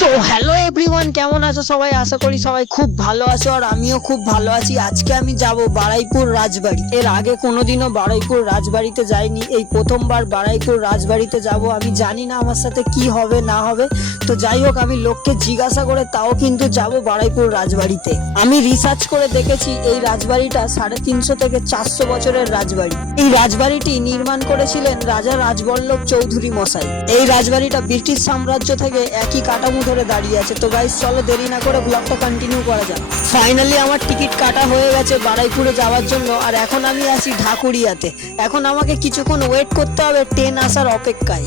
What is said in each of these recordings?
So hello everyone কেমন আছো সবাই? আশা করি সবাই খুব ভালো আছো আর আমিও খুব ভালো আছি। আজকে আমি যাব বারাইপুর রাজবাড়ি। এর আগে কোনোদিনও বারাইপুর রাজবাড়িতে যাইনি। এই প্রথমবার বারাইপুর রাজবাড়িতে যাব। আমি জানি না আমার সাথে কি হবে, না হবে। তো যাই হোক, আমি লোককে জিজ্ঞাসা করে তাও কিন্তু যাব বারাইপুর রাজবাড়িতে। আমি রিসার্চ করে দেখেছি, এই রাজবাড়িটা সাড়ে তিনশো থেকে চারশো বছরের রাজবাড়ি। এই রাজবাড়িটি নির্মাণ করেছিলেন রাজা রাজবল্লভ চৌধুরী মশাই। এই রাজবাড়িটা ব্রিটিশ সাম্রাজ্য থেকে একই কাঠামো ধরে দাঁড়িয়ে আছে। তো গাইস চলো দেরি না করে ব্লগটা কন্টিনিউ করা যাক। ফাইনালি আমার টিকিট কাটা হয়ে গেছে বারাইপুরে যাওয়ার জন্য। আর এখন আমি আছি ঢাকুরিয়াতে। এখন আমাকে কিছুক্ষণ ওয়েট করতে হবে ট্রেন আসার অপেক্ষায়।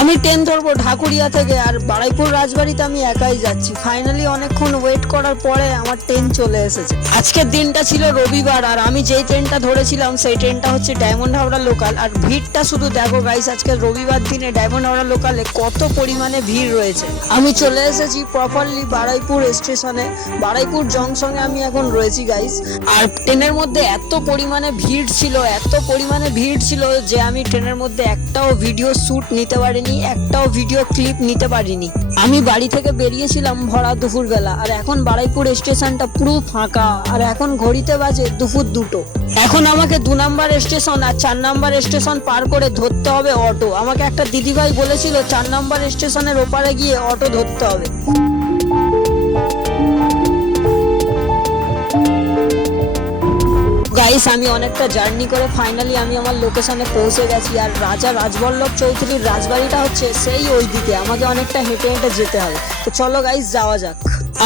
আমি ট্রেন ধরবো ঢাকুরিয়া থেকে আর বারাইপুর রাজবাড়িতে আমি একাই যাচ্ছি। ফাইনালি অনেকক্ষণ ওয়েট করার পরে আমার ট্রেন চলে এসেছে। আজকের দিনটা ছিল রবিবার আর আমি যেই ট্রেনটা ধরেছিলাম সেই ট্রেনটা হচ্ছে ডায়মন্ড হাওড়া লোকাল আর ভিড়টা শুধু দেখো গাইস আজকে রবিবার দিনে ডায়মন্ড হাওড়া লোকালে কত পরিমাণে ভিড় রয়েছে। আমি চলে এসেছি প্রপারলি বারাইপুর স্টেশনে বারাইপুর জংশনে আমি এখন রয়েছি গাইস আর ট্রেনের মধ্যে এত পরিমাণে ভিড় ছিল, এত পরিমাণে ভিড় ছিল যে আমি ট্রেনের মধ্যে একটাও ভিডিও শ্যুট নিতে পারিনি, একটাও ভিডিও ক্লিপ নিতে পারিনি। আমি বাড়ি থেকে বেরিয়েছিলাম ভরা দুপুরবেলা, আর এখন বারাইপুর স্টেশনটা পুরো ফাঁকা, আর এখন ঘড়িতে বাজে দুপুর দুটো। এখন আমাকে দু নাম্বার স্টেশন আর চার নাম্বার স্টেশন পার করে ধরতে হবে অটো। আমাকে একটা দিদিভাই বলেছিল, চার নাম্বার স্টেশনের ওপারে গিয়ে অটো ধরতে হবে। গাইস আমি অনেকটা জার্নি করে ফাইনালি আমি আমার লোকেশনে পৌঁছে গেছি। আর রাজা রাজবল্লভ চৌধুরীর রাজবাড়িটা হচ্ছে সেই ওই দিকে। আমাকে অনেকটা হেঁটে হেঁটে যেতে হবে। তো চলো গাইস যাওয়া যাক।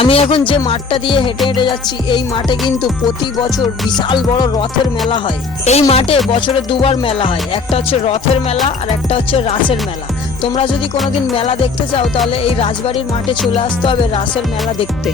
আমি এখন যে মাঠটা দিয়ে হেঁটে হেঁটে যাচ্ছি, এই মাঠে কিন্তু প্রতি বছর বিশাল বড় রথের মেলা হয়। এই মাঠে বছরে দুবার মেলা হয়। একটা হচ্ছে রথের মেলা আর একটা হচ্ছে রাসের মেলা। তোমরা যদি কোনোদিন মেলা দেখতে চাও, তাহলে এই রাজবাড়ির মাঠে চলে আসতে হবে রাসের মেলা দেখতে।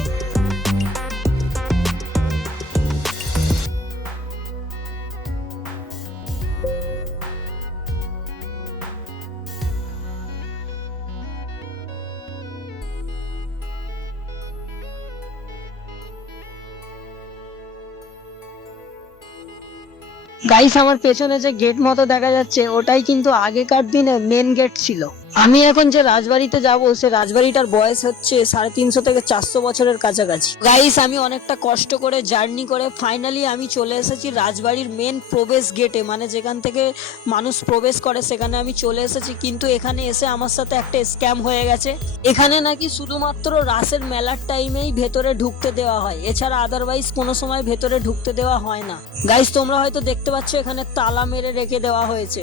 গাইস আমার পেছনে যে গেট মতো দেখা যাচ্ছে, ওটাই কিন্তু আগেকার দিনে মেন গেট ছিল। আমি এখন যে রাজবাড়িতে যাব, সে রাজবাড়িটার বয়স হচ্ছে সাড়ে তিনশো থেকে চারশো বছরের কাছাকাছি। গাইস আমি অনেকটা কষ্ট করে জার্নি করে ফাইনালি আমি চলে এসেছি রাজবাড়ির মেন প্রবেশ গেটে মানে যেখান থেকে মানুষ প্রবেশ করে, সেখানে আমি চলে এসেছি। কিন্তু এখানে এসে আমার সাথে একটা স্ক্যাম হয়ে গেছে। এখানে নাকি শুধুমাত্র রাসের মেলার টাইমেই ভেতরে ঢুকতে দেওয়া হয়। এছাড়া আদারওয়াইজ কোনো সময় ভেতরে ঢুকতে দেওয়া হয় না। গাইস তোমরা হয়তো দেখতে পাচ্ছ, এখানে তালা মেরে রেখে দেওয়া হয়েছে।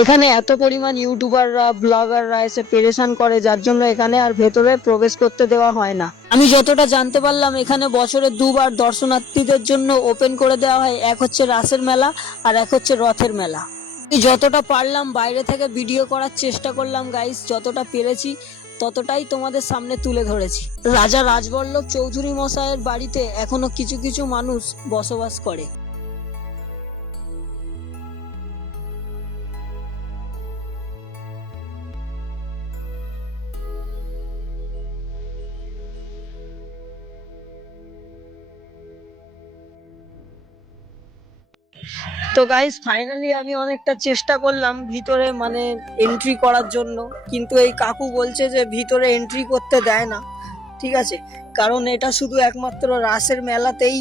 এখানে এত পরিমাণ ইউটিউবাররা, ব্লগাররা এসে পেরেশান করে, যার জন্য এখানে আর ভেতরে প্রবেশ করতে দেওয়া হয় না। আমি যতটা জানতে পারলাম, এখানে বছরে দুবার দর্শনার্থীদের জন্য ওপেন করে দেওয়া হয়। এক হচ্ছে রাসের মেলা আর এক হচ্ছে রথের মেলা। যতটা পারলাম, বাইরে থেকে ভিডিও করার চেষ্টা করলাম গাইস যতটা পেরেছি, ততটাই তোমাদের সামনে তুলে ধরেছি। রাজা রাজবল্লভ চৌধুরী মশাইয়ের বাড়িতে এখনও কিছু কিছু মানুষ বসবাস করে। তো গাইস ফাইনালি আমি অনেকটা চেষ্টা করলাম ভিতরে মানে এন্ট্রি করার জন্য কিন্তু এই কাকু বলছে যে ভিতরে এন্ট্রি করতে দেয় না ঠিক আছে? কারণ এটা শুধু একমাত্র রাসের মেলাতেই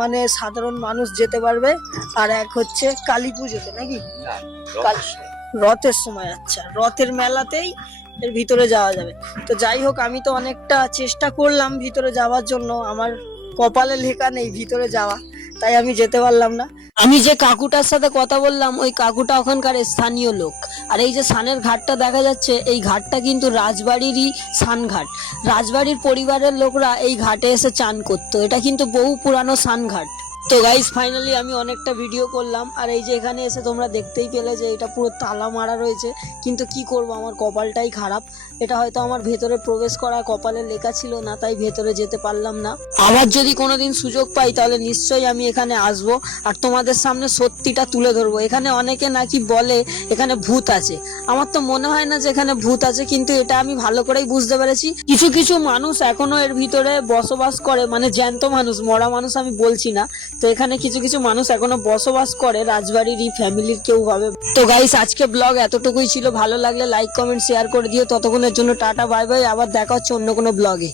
মানে সাধারণ মানুষ যেতে পারবে আর এক হচ্ছে কালী পুজোতে নাকি? রথের সময় আচ্ছা রথের মেলাতেই এর ভিতরে যাওয়া যাবে। তো যাই হোক আমি তো অনেকটা চেষ্টা করলাম ভিতরে যাওয়ার জন্য আমার কপালে লেখা নেই ভিতরে যাওয়া। তাই আমি যেতে পারলাম না। আমি যে কাকুটার সাথে কথা বললাম, ওই কাকুটা ওখানকার স্থানীয় লোক। আর এই যে সানের ঘাটটা দেখা যাচ্ছে, এই ঘাটটা কিন্তু রাজবাড়িরই সান ঘাট রাজবাড়ির পরিবারের লোকরা এই ঘাটে এসে চান করতো। এটা কিন্তু বহু পুরানো সান ঘাট তো গাইজ ফাইনালি আমি অনেকটা ভিডিও করলাম। আর এই যে এখানে এসে তোমরা দেখতেই পেলে যে এটা পুরো তালা মারা রয়েছে। কিন্তু কি করব, আমার কপালটাই খারাপ। এটা হয়তো আমার ভেতরে প্রবেশ করা কপালে লেখা ছিল না, তাই ভেতরে যেতে পারলাম না। আবার যদি কোনোদিন সুযোগ পাই, তাহলে নিশ্চয়ই আমি এখানে আসব। আর তোমাদের সামনে সত্যিটা তুলে ধরবো। এখানে অনেকে নাকি বলে, এখানে ভূত আছে। আমার তো মনে হয় না যে এখানে ভূত আছে, কিন্তু এটা আমি ভালো করেই বুঝতে পেরেছি। কিছু কিছু মানুষ এখনও এর ভিতরে বসবাস করে মানে জ্যান্ত মানুষ, মরা মানুষ আমি বলছি না। তো এখানে কিছু কিছু মানুষ এখনও বসবাস করে, রাজবাড়ির রাজবাড়িরই ফ্যামিলির কেউ হবে। তো গাইস আজকে ব্লগ এতটুকুই ছিল। ভালো লাগলে লাইক কমেন্ট শেয়ার করে দিও। ততক্ষণের জন্য টাটা বাই বাই আবার দেখা হচ্ছে অন্য কোনো ব্লগে